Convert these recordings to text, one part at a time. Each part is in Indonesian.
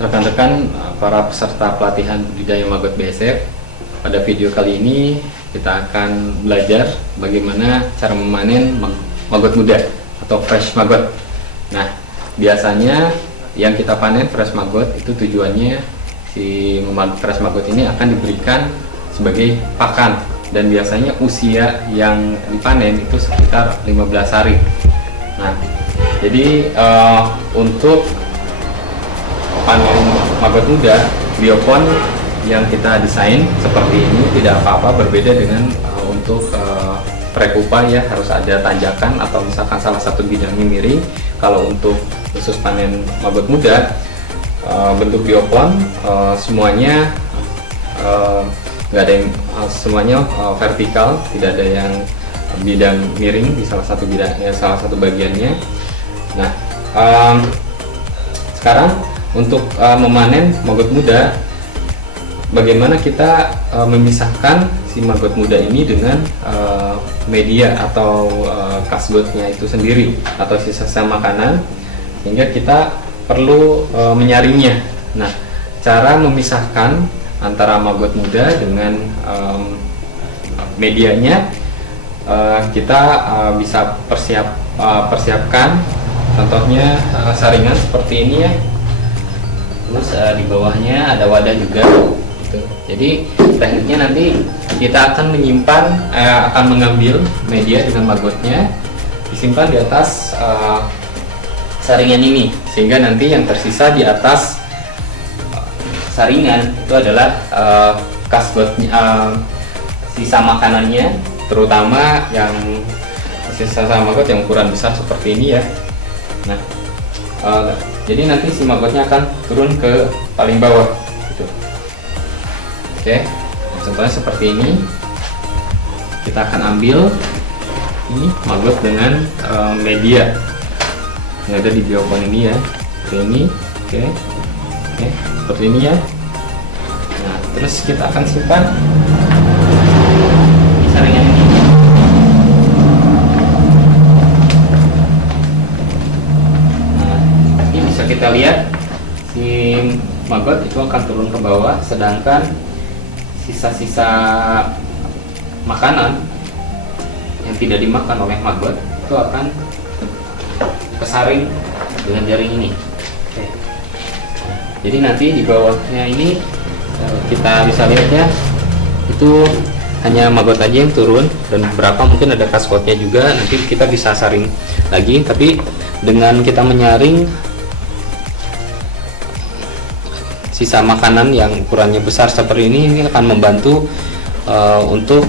Rekan-rekan para peserta pelatihan budidaya maggot BSF, pada video kali ini kita akan belajar bagaimana cara memanen maggot muda atau fresh maggot. Nah, biasanya yang kita panen fresh maggot itu tujuannya si fresh maggot ini akan diberikan sebagai pakan, dan biasanya usia yang dipanen itu sekitar 15 hari. Nah, jadi untuk panen maggot muda, biopon yang kita desain seperti ini tidak apa-apa, berbeda dengan untuk prekupa ya, harus ada tanjakan atau misalkan salah satu bidangnya miring. Kalau untuk khusus panen maggot muda, bentuk biopon semuanya nggak ada yang semuanya vertikal, tidak ada yang bidang miring di salah satu bidang salah satu bagiannya. Nah, sekarang untuk memanen maggot muda, bagaimana kita memisahkan si maggot muda ini dengan media atau kasgotnya itu sendiri atau sisa-sisa makanan, sehingga kita perlu menyaringnya. Nah, cara memisahkan antara maggot muda dengan medianya, kita bisa persiapkan, contohnya saringan seperti ini ya. Terus di bawahnya ada wadah juga gitu. Jadi tekniknya nanti kita akan menyimpan, akan mengambil media dengan maggotnya, disimpan di atas saringan ini, sehingga nanti yang tersisa di atas saringan itu adalah kasgotnya, sisa makanannya, terutama yang sisa maggot yang ukuran besar seperti ini ya. Nah, jadi nanti si maggotnya akan turun ke paling bawah gitu. Oke, contohnya seperti ini. Kita akan ambil ini maggot dengan media yang ada di biopon ini ya, seperti ini. Oke, seperti ini ya. Nah, terus kita akan simpan di saringan ini. Kita lihat si maggot itu akan turun ke bawah, sedangkan sisa-sisa makanan yang tidak dimakan oleh maggot itu akan kesaring dengan jaring ini. Oke. Jadi nanti di bawahnya ini kita bisa lihat ya, itu hanya maggot aja yang turun, dan beberapa mungkin ada kasgotnya juga. Nanti kita bisa saring lagi, tapi dengan kita menyaring sisa makanan yang ukurannya besar seperti ini akan membantu untuk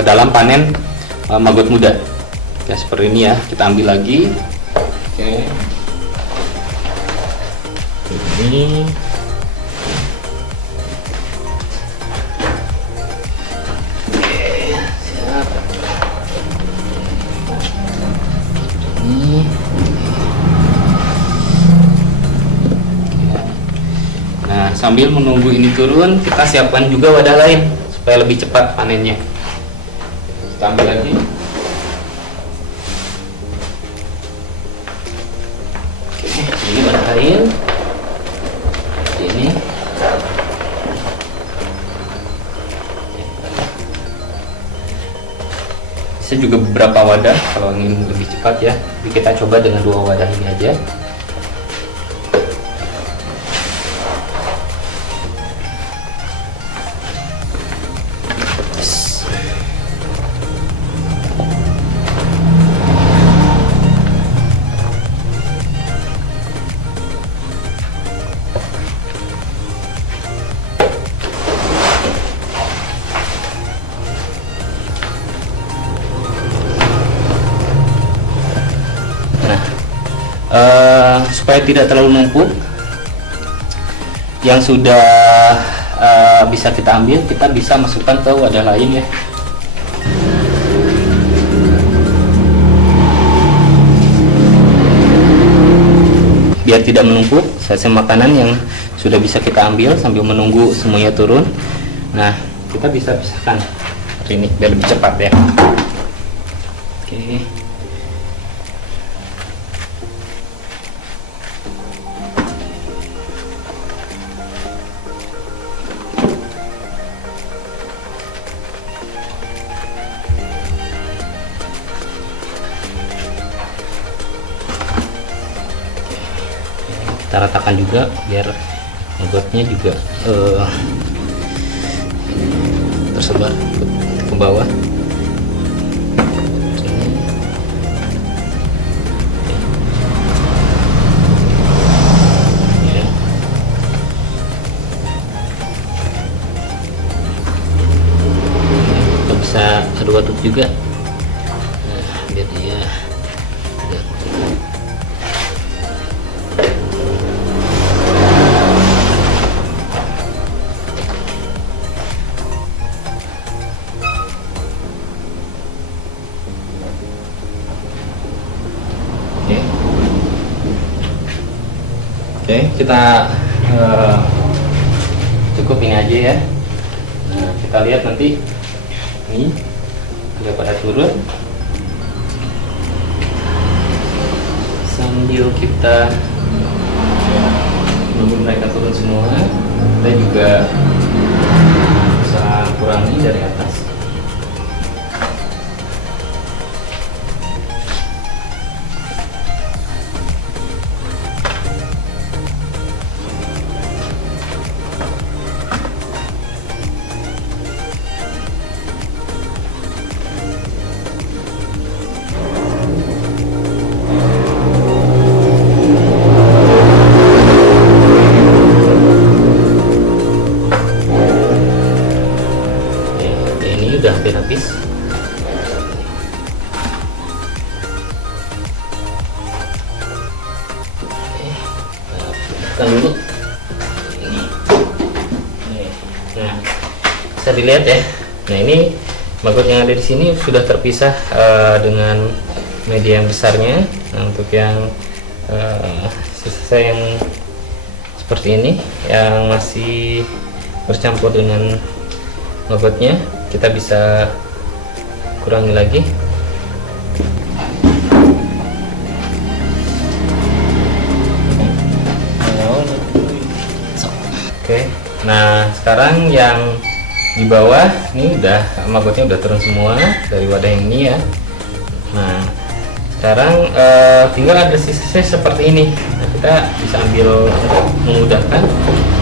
dalam panen maggot muda ya, seperti ini ya. Kita ambil lagi. Oke, ini siap. Ini sambil menunggu ini turun, kita siapkan juga wadah lain supaya lebih cepat panennya. Kita ambil lagi. Oke, ini wadah lain. Ini. Bisa juga beberapa wadah kalau ingin lebih cepat ya. Jadi kita coba dengan 2 wadah ini aja. Supaya tidak terlalu numpuk, yang sudah bisa kita ambil, kita bisa masukkan ke wadah lain ya. biar tidak menumpuk, sisa makanan yang sudah bisa kita ambil sambil menunggu semuanya turun. Nah, kita bisa pisahkan seperti ini biar lebih cepat ya. Oke. Kita ratakan juga biar magotnya juga tersebar ke bawah. Ya. Kita bisa aduk-aduk juga, nah, biar dia tidak. Oke, kita cukup ini aja ya. Nah, kita lihat nanti ini udah pada turun. Sambil kita menunggu mereka turun semua, kita juga bisa kurangi dari atas. Udah hampir habis. Tekan dulu ini. Nah, bisa dilihat ya. Nah, ini maggot yang ada di sini sudah terpisah dengan media yang besarnya. Nah, untuk yang sisa yang seperti ini yang masih bercampur dengan magotnya, kita bisa kurangi lagi. Oke, nah sekarang yang di bawah ini udah magotnya udah turun semua dari wadah yang ini ya. Nah, sekarang tinggal ada sisa seperti ini. Nah, kita bisa ambil untuk memudahkan,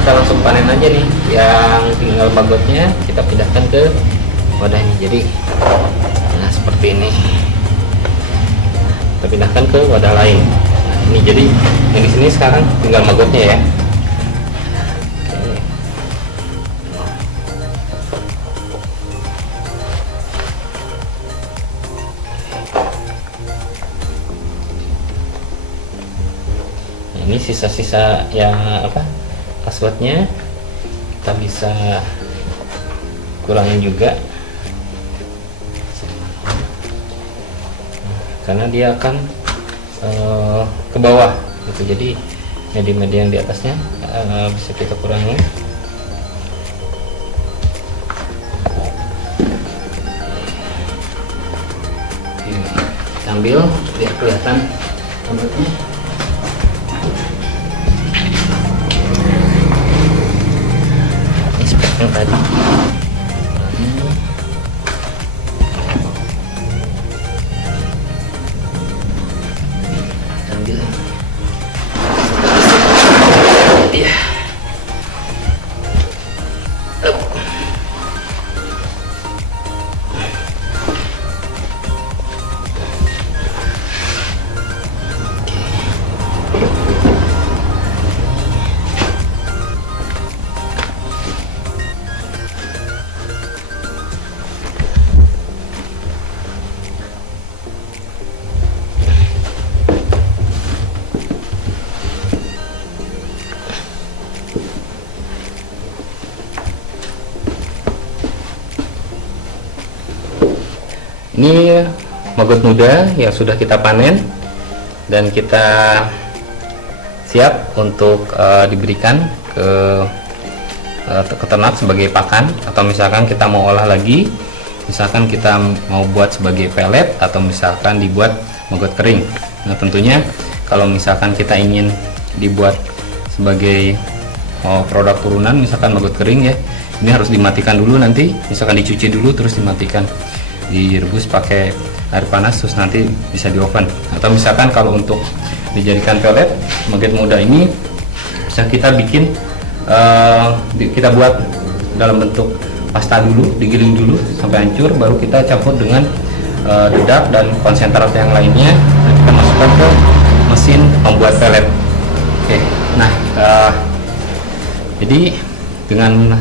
kita langsung panen aja nih. Yang tinggal magotnya kita pindahkan ke wadah ini. Jadi nah seperti ini, kita pindahkan ke wadah lain. Nah, ini jadi yang di sini sekarang tinggal magotnya ya. Nah, ini sisa-sisa yang passwordnya kita bisa kurangin juga. Karena dia akan ke bawah gitu, jadi media-media yang di atasnya bisa kita kurangi. Sambil biar kelihatan rambutnya. Ini seperti yang tadi. Ini maggot muda yang sudah kita panen dan kita siap untuk diberikan ke ternak sebagai pakan, atau misalkan kita mau olah lagi, misalkan kita mau buat sebagai pelet atau misalkan dibuat maggot kering. Nah tentunya kalau misalkan kita ingin dibuat sebagai produk turunan, misalkan maggot kering ya, ini harus dimatikan dulu, nanti misalkan dicuci dulu terus dimatikan, direbus pakai air panas terus nanti bisa di oven. Atau misalkan kalau untuk dijadikan pelet maggot muda ini bisa kita bikin kita buat dalam bentuk pasta dulu, digiling dulu sampai hancur, baru kita campur dengan dedak dan konsentrat yang lainnya, dan kita masukkan ke mesin pembuat pelet. Oke, nah jadi dengan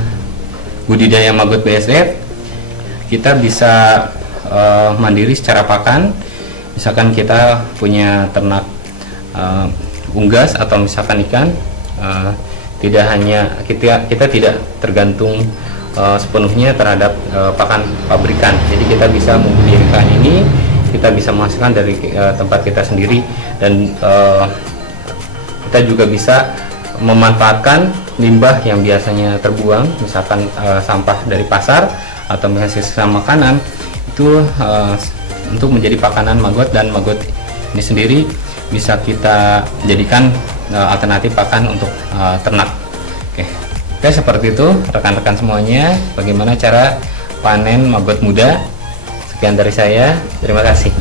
budidaya maggot BSF kita bisa mandiri secara pakan. Misalkan kita punya ternak unggas atau misalkan ikan, tidak hanya kita tidak tergantung sepenuhnya terhadap pakan pabrikan. Jadi kita bisa membudidayakan ini, kita bisa menghasilkan dari tempat kita sendiri, dan kita juga bisa memanfaatkan limbah yang biasanya terbuang, misalkan sampah dari pasar atau sisa makanan itu untuk menjadi pakanan maggot, dan maggot ini sendiri bisa kita jadikan alternatif pakan untuk ternak. Oke, seperti itu rekan-rekan semuanya, bagaimana cara panen maggot muda. Sekian dari saya, terima kasih.